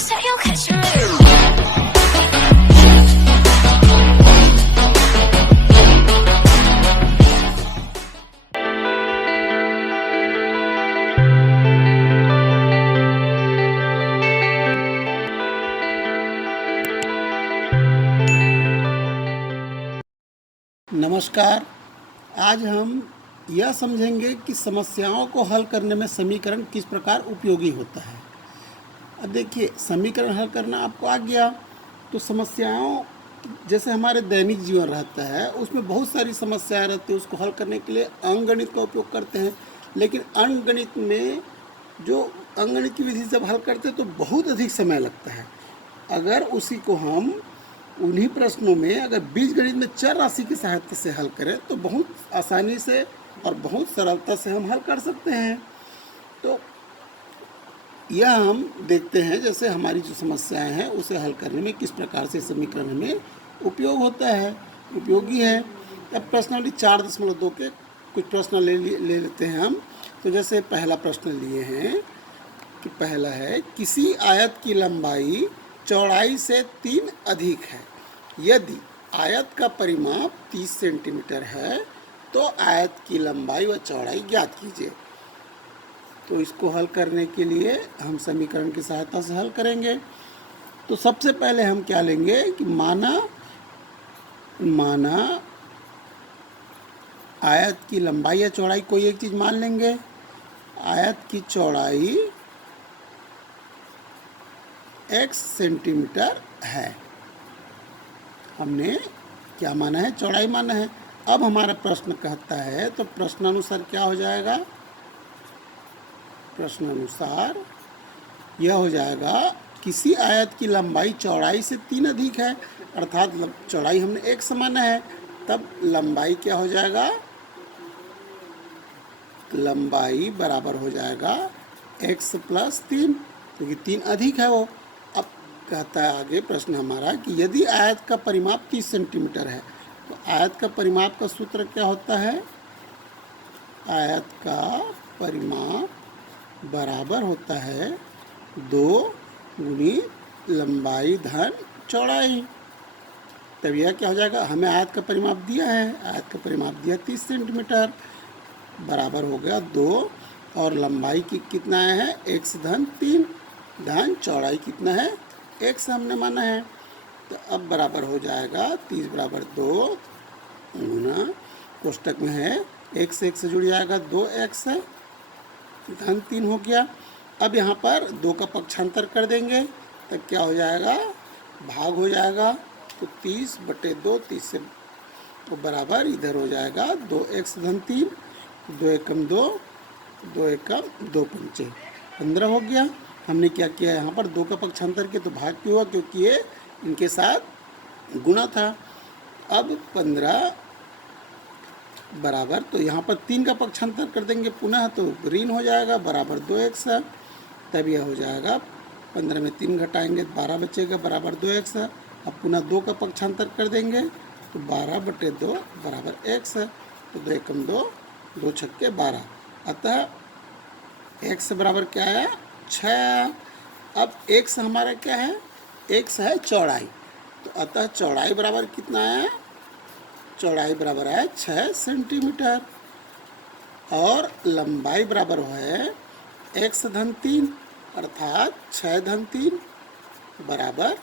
say you'll catch me. नमस्कार। आज हम यह समझेंगे कि समस्याओं को हल करने में समीकरण किस प्रकार उपयोगी होता है। अब देखिए, समीकरण हल करना आपको आ गया तो समस्याओं जैसे हमारे दैनिक जीवन रहता है उसमें बहुत सारी समस्याएं रहती है, उसको हल करने के लिए अंकगणित का उपयोग करते हैं। लेकिन अंकगणित में जो अंकगणित की विधि से जब हल करते हैं तो बहुत अधिक समय लगता है। अगर उसी को हम उन्हीं प्रश्नों में अगर बीजगणित में चर राशि की सहायता से हल करें तो बहुत आसानी से और बहुत सरलता से हम हल कर सकते हैं। तो यह हम देखते हैं जैसे हमारी जो समस्याएं हैं उसे हल करने में किस प्रकार से समीकरण हमें उपयोग होता है, उपयोगी है। अब प्रश्नावली 4.2 के कुछ प्रश्न ले लेते हैं हम। तो जैसे पहला प्रश्न लिए हैं कि पहला है, किसी आयत की लंबाई चौड़ाई से 3 अधिक है। यदि आयत का परिमाप 30 सेंटीमीटर है तो आयत की लंबाई व चौड़ाई ज्ञात कीजिए। तो इसको हल करने के लिए हम समीकरण की सहायता से हल करेंगे। तो सबसे पहले हम क्या लेंगे कि माना आयत की लंबाई या चौड़ाई कोई एक चीज़ मान लेंगे। आयत की चौड़ाई x सेंटीमीटर है। हमने क्या माना है? चौड़ाई माना है। अब हमारा प्रश्न कहता है तो प्रश्नानुसार क्या हो जाएगा? प्रश्नानुसार यह हो जाएगा, किसी आयत की लंबाई चौड़ाई से 3 अधिक है, अर्थात चौड़ाई हमने 1 माना है। तब लंबाई क्या हो जाएगा? लंबाई बराबर हो जाएगा x + 3, क्योंकि 3 अधिक है वो। अब कहता है आगे प्रश्न हमारा कि यदि आयत का परिमाप 30 सेंटीमीटर है तो आयत का परिमाप का सूत्र क्या होता है? आयत का परिमाप बराबर होता है 2 × लंबाई धन चौड़ाई। तब यह क्या हो जाएगा? हमें आयत का परिमाप दिया है, आयत का परिमाप दिया 30 सेंटीमीटर, बराबर हो गया 2 और लंबाई की कितना है? x धन 3 धन चौड़ाई कितना है? x हमने माना है। तो अब बराबर हो जाएगा 30 बराबर 2 गुना कोष्टक में है x से जुड़ जाएगा 2x धन 3 हो गया। अब यहाँ पर 2 का पक्षांतर कर देंगे तब क्या हो जाएगा? भाग हो जाएगा। तो 30/2, 30 से तो बराबर इधर हो जाएगा 2x धन 3, 2 एकम 2, 2 एकम 2 पंचे 15 हो गया। हमने क्या किया यहाँ पर? 2 का पक्षांतर किया तो भाग क्यों हुआ? क्योंकि ये इनके साथ गुणा था। अब 15 बराबर, तो यहाँ पर 3 का पक्षांतर कर देंगे पुनः तो ऋण हो जाएगा, बराबर 2x। तब यह हो जाएगा 15 में 3 घटाएंगे 12 बचेगा, बराबर 2x। अब पुनः 2 का पक्षांतर कर देंगे तो 12/2 बराबर x। तो 2 एकम 2, 2 छक्के 12, अतः x बराबर क्या आया? 6। अब x हमारा क्या है? x है चौड़ाई। तो अतः चौड़ाई बराबर कितना है? चौड़ाई बराबर है 6 सेंटीमीटर और लंबाई बराबर है x धन 3, अर्थात 6 धन 3 बराबर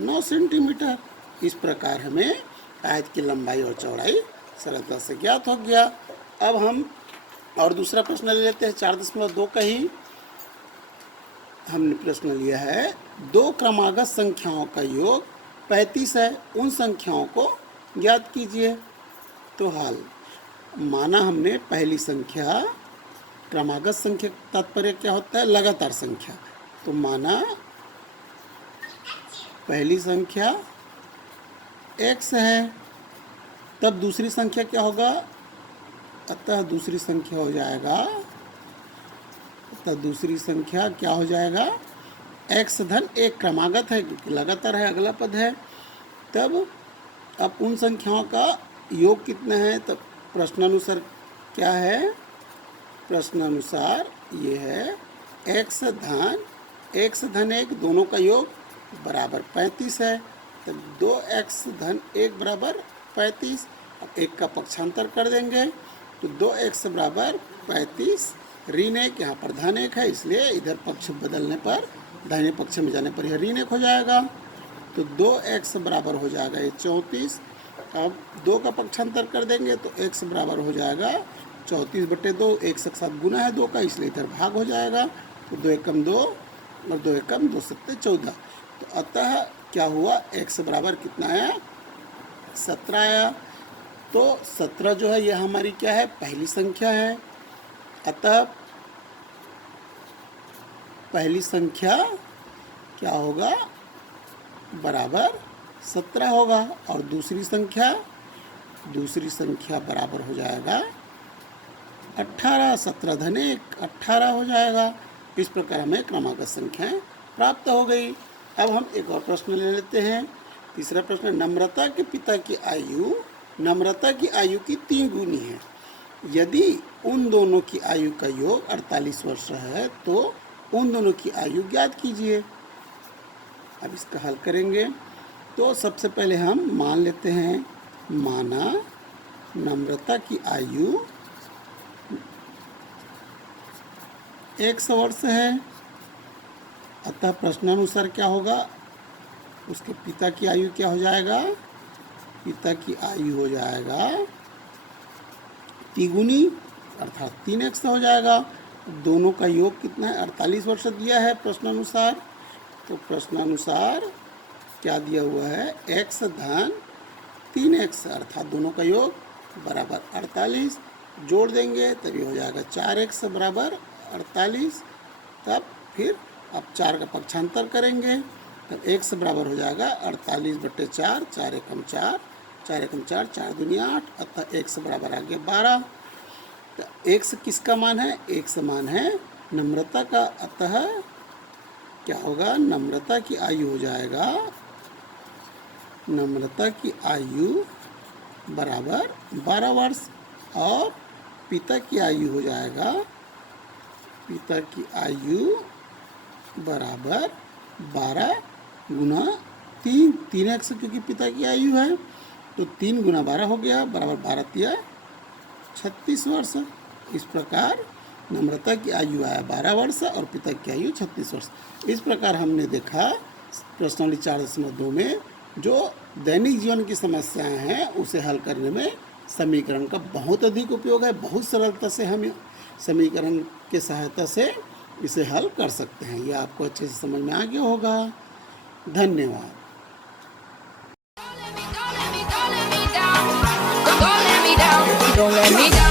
9 सेंटीमीटर। इस प्रकार हमें आयत की लंबाई और चौड़ाई सरलता से ज्ञात हो गया। अब हम और दूसरा प्रश्न ले लेते हैं 4.2 का ही। हमने प्रश्न लिया है, 2 क्रमागत संख्याओं का योग 35 है, उन संख्याओं को ज्ञात कीजिए। तो हल माना हमने पहली संख्या, क्रमागत संख्या तात्पर्य क्या होता है? लगातार संख्या। तो माना पहली संख्या x है, तब दूसरी संख्या क्या होगा? अतः दूसरी संख्या हो जाएगा, अतः दूसरी संख्या क्या हो जाएगा? x धन 1 क्रमागत है क्योंकि लगातार है, अगला पद है। तब अब उन संख्याओं का योग कितना है? तब प्रश्नानुसार क्या है? प्रश्नानुसार ये है x धन x धन 1 दोनों का योग बराबर 35 है, तो 2x धन 1 बराबर 35। अब 1 का पक्षांतर कर देंगे तो 2x बराबर 35, ऋण 1 यहाँ पर धन 1 है, इसलिए इधर पक्ष बदलने पर दाहिने पक्ष में जाने पर यह ऋण 1 हो जाएगा। तो 2x बराबर हो जाएगा ये 34। अब 2 का पक्षांतर कर देंगे तो x बराबर हो जाएगा 34/2, एक से साथ गुना है 2 का, इसलिए इधर भाग हो जाएगा। तो 2 एकम 2 और 2 एकम 2 सत्ते 14। तो अतः क्या हुआ, x बराबर कितना आया, 17 आया। तो 17 जो है यह हमारी क्या है, पहली संख्या है। अतः पहली संख्या क्या होगा, बराबर 17 होगा। और दूसरी संख्या बराबर हो जाएगा 18, 17 धन 1 18 हो जाएगा। इस प्रकार हमें क्रमागत संख्याएं प्राप्त हो गई। अब हम एक और प्रश्न ले लेते हैं। तीसरा प्रश्न, नम्रता के पिता की आयु नम्रता की आयु की 3 गुनी है। यदि उन दोनों की आयु का योग 48 वर्ष है तो उन दोनों की आयु ज्ञात कीजिए। अब इसका हल करेंगे तो सबसे पहले हम मान लेते हैं, माना नम्रता की आयु 100 वर्ष है। अतः प्रश्नानुसार क्या होगा, उसके पिता की आयु क्या हो जाएगा, पिता की आयु हो जाएगा तिगुनी अर्थात 3x हो जाएगा। दोनों का योग कितना है, 48 वर्ष दिया है प्रश्नानुसार। तो प्रश्नानुसार क्या दिया हुआ है, x धन 3x अर्थात दोनों का योग बराबर 48। जोड़ देंगे तभी हो जाएगा 4x बराबर 48। तब फिर अब 4 का पक्षांतर करेंगे तब x बराबर हो जाएगा 48/4, 4 एकम 4, 4 एकम 4, 4 दूनी 8। अतः x बराबर आ गया 12। तो x किसका मान है, x मान है नम्रता का। अतः क्या होगा, नम्रता की आयु हो जाएगा, नम्रता की आयु बराबर 12 वर्ष। और पिता की आयु हो जाएगा, पिता की आयु बराबर 12 गुना 3, 3x क्योंकि पिता की आयु है तो 3 गुना 12 हो गया, बराबर 12 36 वर्ष। इस प्रकार नम्रता की आयु आया 12 वर्ष और पिता की आयु 36 वर्ष। इस प्रकार हमने देखा प्रश्नावली 4.2 में जो दैनिक जीवन की समस्याएं हैं उसे हल करने में समीकरण का बहुत अधिक उपयोग है। बहुत सरलता से हम समीकरण के सहायता से इसे हल कर सकते हैं। यह आपको अच्छे से समझ में आ गया होगा। धन्यवाद। Don't let me down.